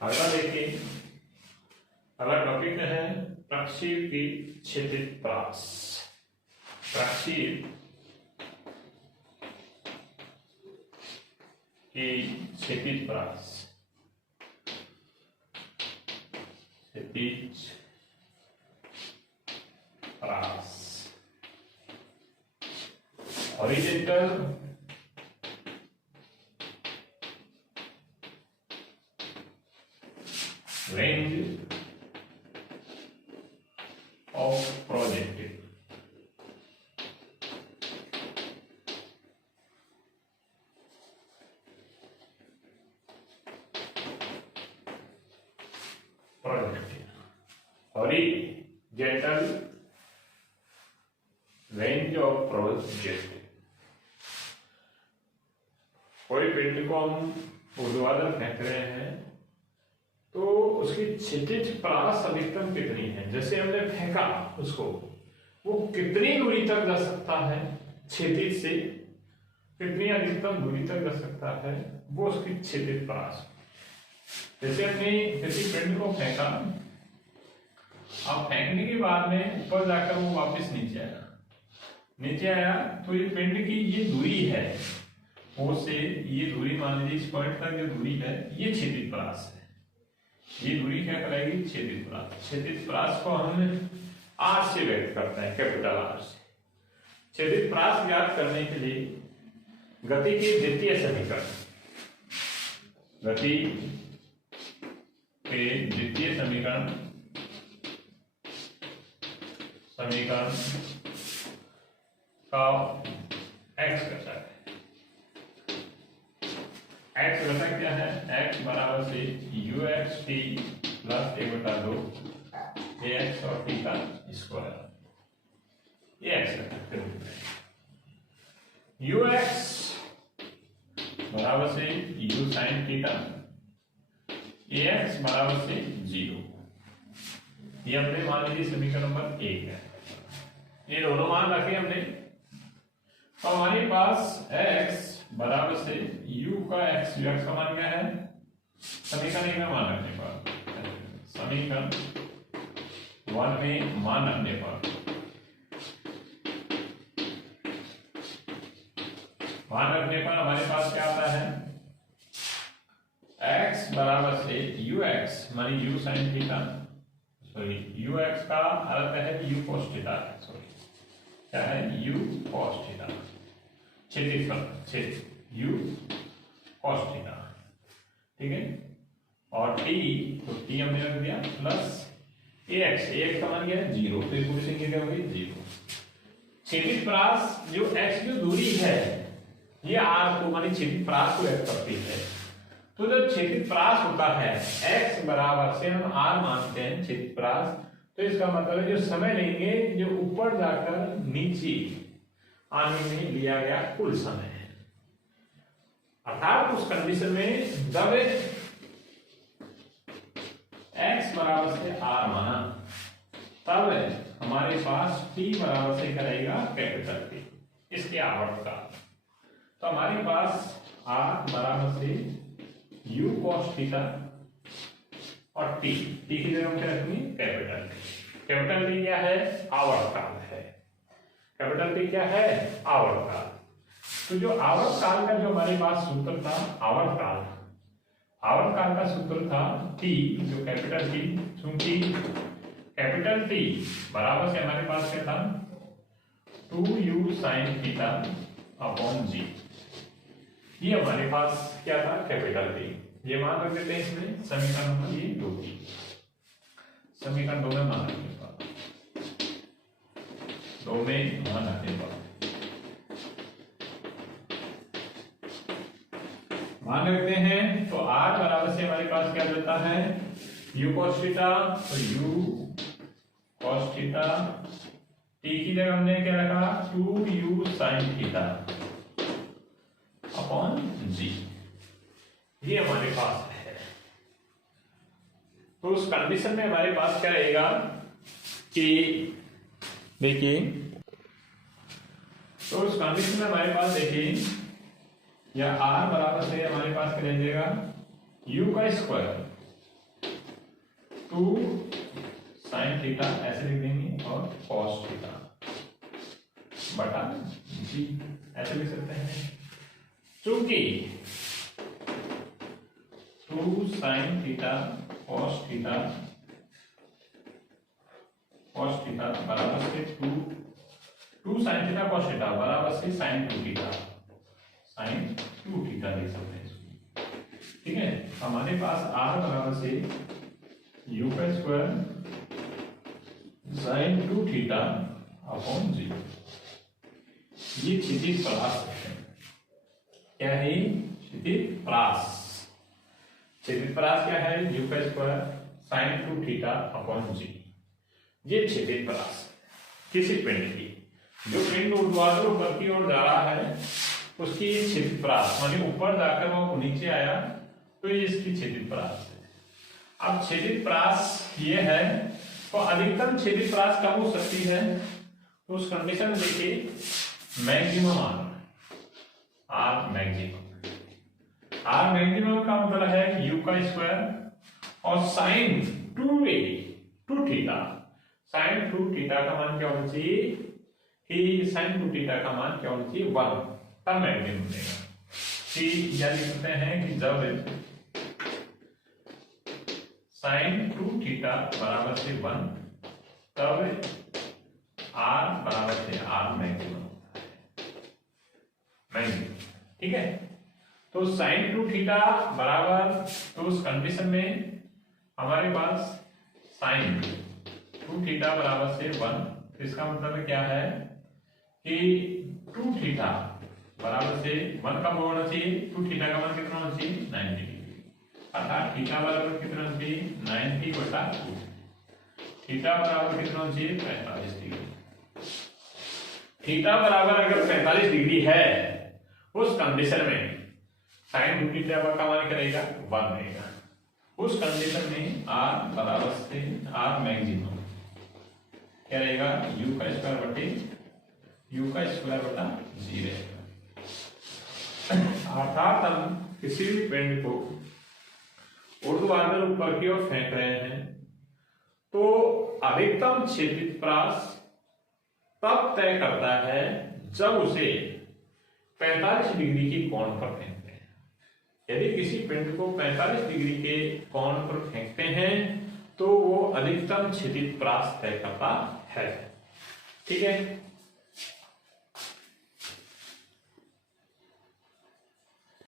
अगला देखिए, अगला टॉपिक है प्रक्षेप की क्षैतिज परास। प्रक्षेप की क्षैतिज परास, क्षैतिज परास, horizontal range of projectile, horizontal range of projectile। कोई पिंड को हम ऊर्ध्वाधर फेंक रहे हैं तो उसकी क्षैतिज परास अधिकतम कितनी है। जैसे हमने फेंका उसको, वो कितनी दूरी तक जा सकता है क्षैतिज से, कितनी अधिकतम दूरी तक जा सकता है, वो उसकी क्षैतिज परास। जैसे हमने किसी पिंड को फेंका, अब फेंकने के बाद में ऊपर जाकर वो वापस नीचे आया, नीचे आया तो ये पिंड की ये दूरी है, वो से ये दूरी मान लीजिए इस पॉइंट तक जो दूरी है ये क्षैतिज परास है। ये दूरी क्या कराएगी, क्षैतिज परास। क्षैतिज परास को हम आर से व्यक्त करते हैं, कैपिटल आर से। क्षैतिज परास ज्ञात करने के लिए गति के द्वितीय समीकरण, गति के द्वितीय समीकरण का एक्स घटक है। एक्स घटक क्या है, एक्स बराबर से you x T plus 1/2 A x और टी का स्क्वायर, ये एक्स घटक के रूप में। यू एक्स बराबर से you sine theta, A x बराबर से 0। ये हमने मान लीजिए समीकरण नंबर 1 है। ये दोनों मान रखे हमने, तो हमारे पास x बराबर से u का x, u x का मान क्या है, समीकरण 1 में मान रखने पर, समीकरण 1 में मान रखने पर, हमारे पास क्या आता है, x बराबर से ux मानी u sine theta, sorry ux का अर्थ है u cos थीटा, सॉरी क्या है, u cos थीटा, क्षैतिज u cos थीटा, ठीक है। और t, तो t हमने रख दिया प्लस ax का मान क्या है 0, तो पूरी संख्या क्या होगी 0। क्षैतिज परास जो x जो दूरी है ये r को मानी क्षैतिज परास को व्यक्त करती है। तो जब क्षैतिज परास होता है x बराबर से हम r मानते हैं क्षैतिज परास, तो इसका मतलब है जो समय लेंगे जो ऊपर जाकर नीचे आने में लिया गया कुल समय है। अर्थात उस कंडीशन में जब x बराबर से r माना, तब हमारे पास t बराबर से करेगा कैपिटल T, इसके आवर्त का। तो हमारे पास r बराबर से u cos थीटा और t की जगह क्या रखनी, कैपिटल T। कैपिटल T क्या है, आवर्त काल है। कैपिटल T क्या है, आवर्त काल। तो जो आवर्त काल का जो हमारे पास सूत्र था, आवर्त काल का सूत्र था T, जो कैपिटल T, चूंकि कैपिटल T बराबर से हमारे पास क्या था 2u sin theta upon g। ये हमारे पास क्या था, कैपिटल T। ये मान रख देते हैं इसमें समीकरण नंबर ये 2 की, समीकरण 2 में मान रखने पर, 2 में मान रखने पर मान रखते हैं, तो r बराबर से हमारे पास क्या देता है u cos थीटा, तो u cos थीटा, t की जगह हमने क्या रखा 2u sin theta upon g, ये हमारे पास है। तो उस कंडीशन में हमारे पास क्या रहेगा कि देखिए, तो उस कंडीशन में हमारे पास देखिए या r बराबर से हमारे पास क्या रह जाएगा u का स्क्वायर 2 sin थीटा ऐसे लिख देंगे और cos थीटा बटा g ऐसे लिख सकते हैं। चूंकि 2 sin थीटा cos थीटा बराबर से 2 sin थीटा cos थीटा बराबर से sin 2 थीटा लिख सकते हैं इसको। ठीक है, हमारे पास r बराबर से u का स्क्वायर sin 2 थीटा अपॉन जी, ये क्षितिज परास है। क्या है? क्षितिज परास। क्षितिज परास क्या है? u का स्क्वायर sin 2 थीटा अपॉन जी, ये क्षितिज परास किसी पिंड की, जो पिंड ऊर्ध्वाधर ऊपर की ओर जा रहा है उसकी क्षितिज परास, मानी ऊपर जाकर वो नीचे आया तो ये इसकी क्षितिज परास है। अब क्षितिज परास ये है, तो अधिकतम क्षितिज परास कब हो सकती है? तो उस कंडीशन में देखिए मैक्सिमम आर मैक्सिमम का मतलब है u का स्क्वायर और साइन 2 थीटा, साइन 2 थीटा का मान क्या होना चाहिए कि साइन 2 थीटा का मान क्या होना चाहिए 1, तब मैक्सिमम मिलेगा। कि यह लिख सकते हैं कि जब साइन 2 थीटा बराबर से 1 तब r बराबर से r मैक्सिमम। ठीक है, तो साइन 2 थीटा बराबर, तो उस कंडीशन में हमारे पास साइन 2 थीटा बराबर से 1, इसका मतलब क्या है कि 2 थीटा बराबर से 1 कब होना चाहिए? 2 थीटा का मान कितना होना चाहिए? 90 डिग्री, अर्थात थीटा बराबर कितना होना चाहिए? 90 बटा 2, थीटा बराबर कितना होना चाहिए? 45 डिग्री। थीटा बराबर अगर 45 डिग्री है उस कंडीशन में साइन 2 थीटा का मान करेगा 1 रहेगा। उस कंडीशन में r बराबर से r मैक्सिमम क्या रहेगा? u का स्क्वायर बटा जी रहेगा। अर्थात हम किसी भी पिंड को ऊर्ध्वाधर ऊपर की ओर फेंक रहे हैं तो अधिकतम क्षैतिज परास तब तय करता है जब उसे 45 डिग्री की कोण पर फेंकते हैं। यदि किसी पिंड को 45 डिग्री के कोण पर फेंकते हैं तो वो अधिकतम क्षैतिज परास तय करता है। ठीक है।